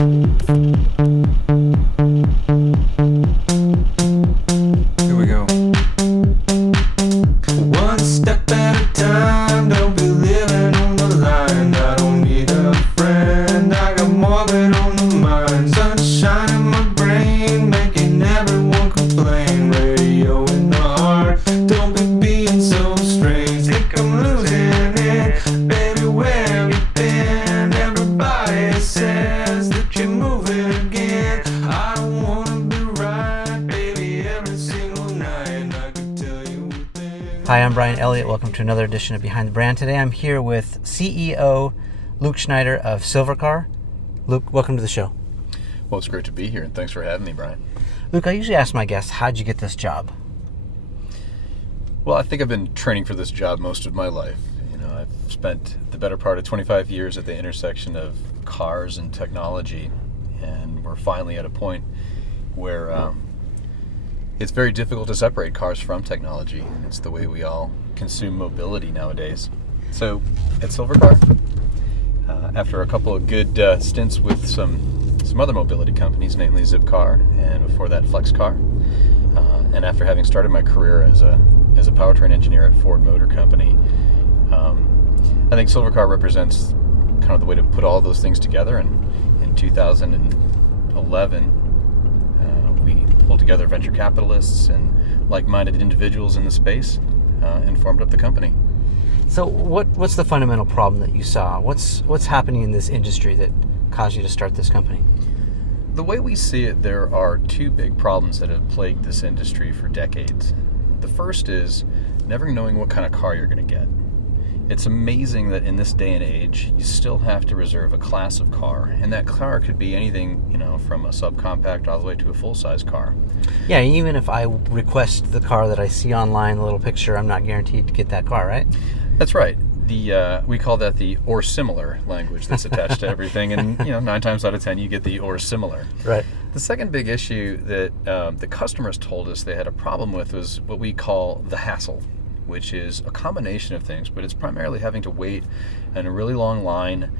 Here we go. One step at a time, don't be living on the line. I don't need a friend, I got morbid on the mind. Sunshine in my brain, making everyone complain. Radio in the heart, don't be being so strange. Think I'm losing it, baby, where have you been? Everybody says that you're moving again. I don't wanna be right, baby, every single night. I could tell you within. Hi, I'm Brian Elliott. Welcome to another edition of Behind the Brand. Today I'm here with CEO Luke Schneider of Silvercar. Luke, welcome to the show. Well, it's great to be here, and thanks for having me, Brian. Luke, I usually ask my guests, how'd you get this job? Well, I think I've been training for this job most of my life. I've spent the better part of 25 years at the intersection of cars and technology, and we're finally at a point where it's very difficult to separate cars from technology. It's the way we all consume mobility nowadays. So, at Silvercar, after a couple of good stints with some other mobility companies, namely Zipcar, and before that Flexcar, and after having started my career as a powertrain engineer at Ford Motor Company, I think Silvercar represents kind of the way to put all those things together. And in 2011, we pulled together venture capitalists and like-minded individuals in the space and formed up the company. So what's the fundamental problem that you saw? What's happening in this industry that caused you to start this company? The way we see it, there are two big problems that have plagued this industry for decades. The first is never knowing what kind of car you're going to get. It's amazing that in this day and age, you still have to reserve a class of car, and that car could be anything, from a subcompact all the way to a full-size car. Yeah, even if I request the car that I see online, the little picture, I'm not guaranteed to get that car, right? That's right. We call that the or similar language that's attached to everything, and 9 times out of 10 you get the or similar. Right. The second big issue that the customers told us they had a problem with was what we call the hassle, which is a combination of things, but it's primarily having to wait in a really long line.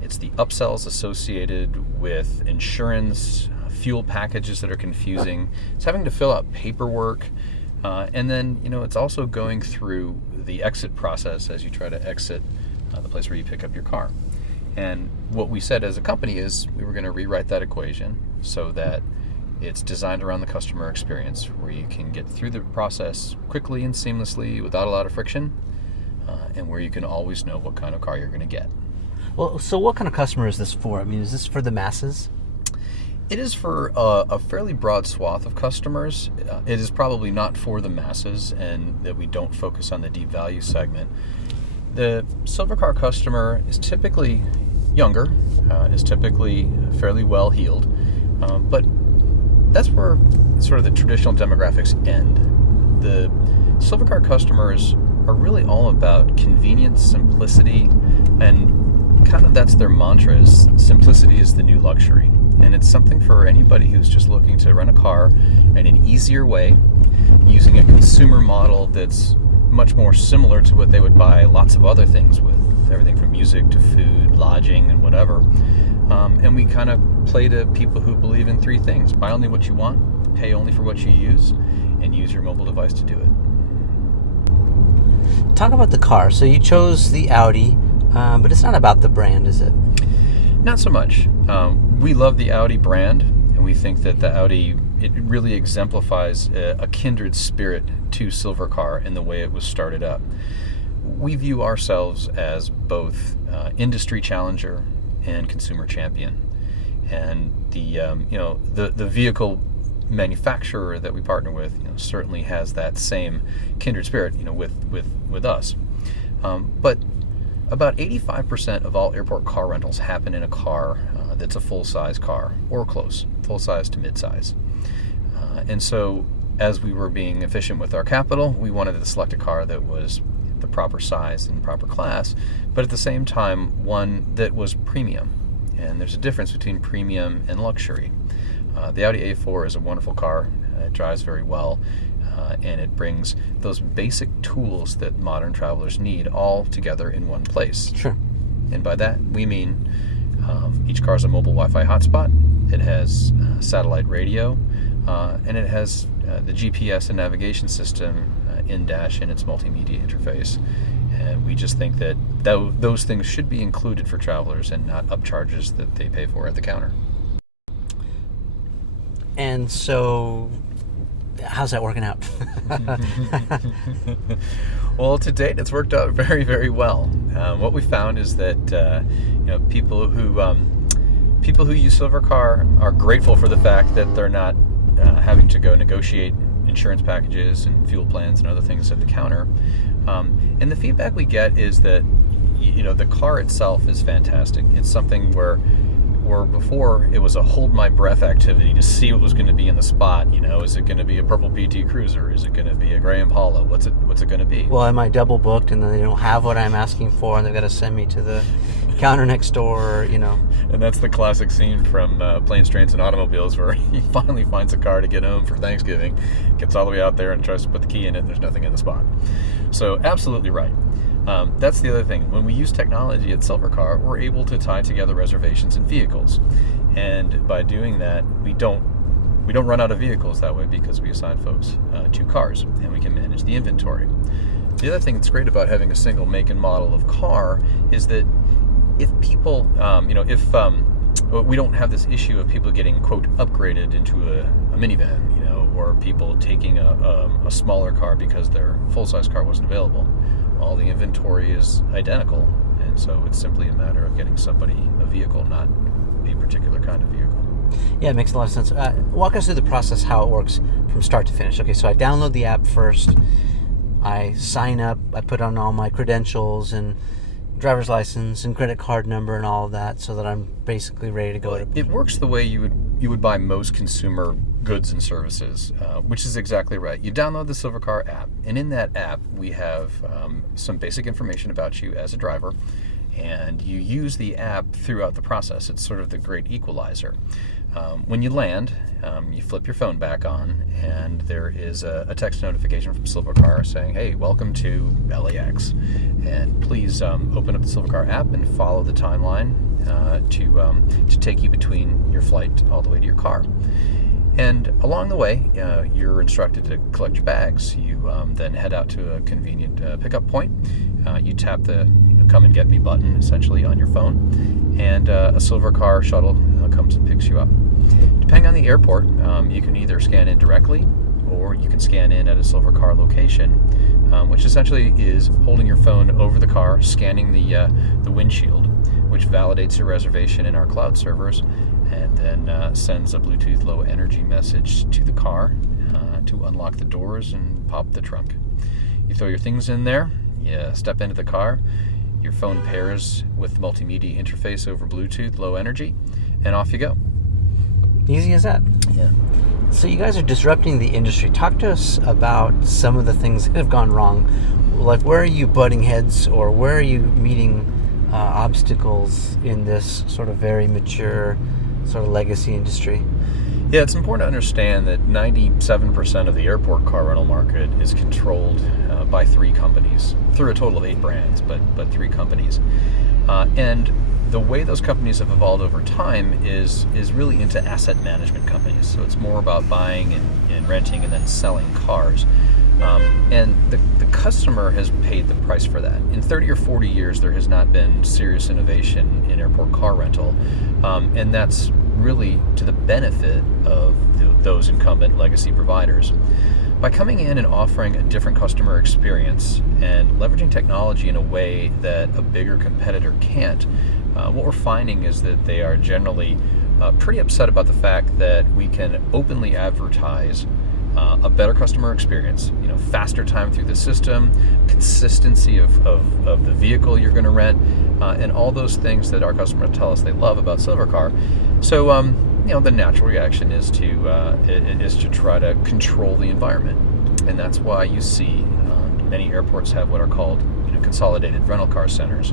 It's the upsells associated with insurance, fuel packages that are confusing. It's having to fill out paperwork. And then, it's also going through the exit process as you try to exit the place where you pick up your car. And what we said as a company is we were going to rewrite that equation so that it's designed around the customer experience, where you can get through the process quickly and seamlessly without a lot of friction, and where you can always know what kind of car you're going to get. Well, so what kind of customer is this for? I mean, is this for the masses? It is for a fairly broad swath of customers. It is probably not for the masses, and that we don't focus on the deep value segment. The Silvercar customer is typically younger, is typically fairly well-heeled, but that's where sort of the traditional demographics end. The Silvercar customers are really all about convenience, simplicity, and kind of that's their mantra, is simplicity is the new luxury. And it's something for anybody who's just looking to rent a car in an easier way, using a consumer model that's much more similar to what they would buy lots of other things with, everything from music to food, lodging, and whatever. And we kind of play to people who believe in three things: buy only what you want, pay only for what you use, and use your mobile device to do it. Talk about the car. So you chose the Audi, but it's not about the brand, is it? Not so much. We love the Audi brand, and we think that the Audi, it really exemplifies a kindred spirit to Silvercar in the way it was started up. We view ourselves as both industry challenger and consumer champion. And the vehicle manufacturer that we partner with, certainly has that same kindred spirit, with us. But about 85% of all airport car rentals happen in a car that's a full-size car, or close, full-size to mid-size. And so, as we were being efficient with our capital, we wanted to select a car that was the proper size and proper class, but at the same time, one that was premium. And there's a difference between premium and luxury. The Audi A4 is a wonderful car. It drives very well, and it brings those basic tools that modern travelers need all together in one place. Sure. And by that, we mean Each car is a mobile Wi-Fi hotspot. It has satellite radio, and it has the GPS and navigation system in-dash in its multimedia interface. And we just think that those things should be included for travelers and not upcharges that they pay for at the counter. And so, how's that working out? Well, to date, it's worked out very, very well. What we found is that people who use Silvercar are grateful for the fact that they're not having to go negotiate insurance packages and fuel plans and other things at the counter. And the feedback we get is that the car itself is fantastic. It's something where before it was a hold my breath activity to see what was going to be in the spot. Is it going to be a purple PT Cruiser? Is it going to be a gray Impala? What's it going to be? Well, am I double booked and then they don't have what I'm asking for and they've got to send me to the counter next door, And that's the classic scene from Planes, Trains, and Automobiles, where he finally finds a car to get home for Thanksgiving, gets all the way out there and tries to put the key in it, and there's nothing in the spot. So absolutely right. That's the other thing. When we use technology at Silvercar, we're able to tie together reservations and vehicles. And by doing that, we don't run out of vehicles that way, because we assign folks to cars, and we can manage the inventory. The other thing that's great about having a single make and model of car is that if people, we don't have this issue of people getting, quote, upgraded into a minivan, or people taking a smaller car because their full-size car wasn't available. All the inventory is identical, and so it's simply a matter of getting somebody a vehicle, not a particular kind of vehicle. Yeah, it makes a lot of sense. Walk us through the process, how it works from start to finish. Okay, so I download the app first, I sign up, I put on all my credentials and driver's license and credit card number and all of that, so that I'm basically ready to go. It works the way you would buy most consumer goods and services, which is exactly right. You download the Silvercar app, and in that app we have some basic information about you as a driver, and you use the app throughout the process. It's sort of the great equalizer. When you land, you flip your phone back on, and there is a text notification from Silvercar saying, "Hey, welcome to LAX, and please open up the Silvercar app and follow the timeline to take you between your flight all the way to your car." And along the way, you're instructed to collect your bags. You then head out to a convenient pickup point. You tap the "Come and Get Me" button, essentially, on your phone, and a Silvercar shuttle comes and picks you up. Depending on the airport, you can either scan in directly, or you can scan in at a Silvercar location, which essentially is holding your phone over the car, scanning the windshield, which validates your reservation in our cloud servers, and then sends a Bluetooth low energy message to the car to unlock the doors and pop the trunk. You throw your things in there, you step into the car, your phone pairs with the multimedia interface over Bluetooth low energy, and off you go. Easy as that. Yeah. So you guys are disrupting the industry. Talk to us about some of the things that have gone wrong. Like, where are you butting heads, or where are you meeting obstacles in this sort of very mature sort of legacy industry? Yeah, it's important to understand that 97% of the airport car rental market is controlled by 3 companies, through a total of 8 brands, but 3 companies. And the way those companies have evolved over time is really into asset management companies. So it's more about buying and renting and then selling cars. And the customer has paid the price for that. In 30 or 40 years, there has not been serious innovation in airport car rental, and that's really to the benefit of those incumbent legacy providers. By coming in and offering a different customer experience and leveraging technology in a way that a bigger competitor can't, what we're finding is that they are generally pretty upset about the fact that we can openly advertise a better customer experience, faster time through the system, consistency of the vehicle you're going to rent, and all those things that our customers tell us they love about Silvercar. So, the natural reaction is to try to control the environment, and that's why you see many airports have what are called consolidated rental car centers,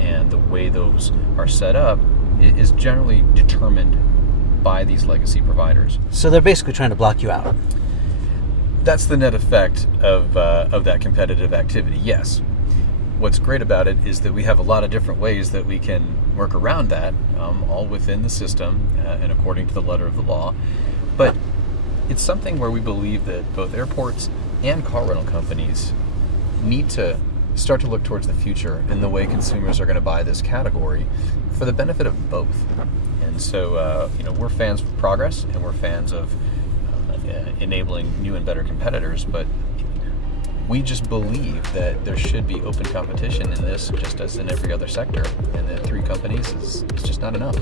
and the way those are set up is generally determined by these legacy providers. So they're basically trying to block you out. That's the net effect of that competitive activity, yes. what's great about it is that we have a lot of different ways that we can work around that, all within the system and according to the letter of the law. But it's something where we believe that both airports and car rental companies need to start to look towards the future in the way consumers are going to buy this category for the benefit of both. And so, we're fans of progress, and we're fans of enabling new and better competitors, but we just believe that there should be open competition in this, just as in every other sector, and that 3 companies is just not enough.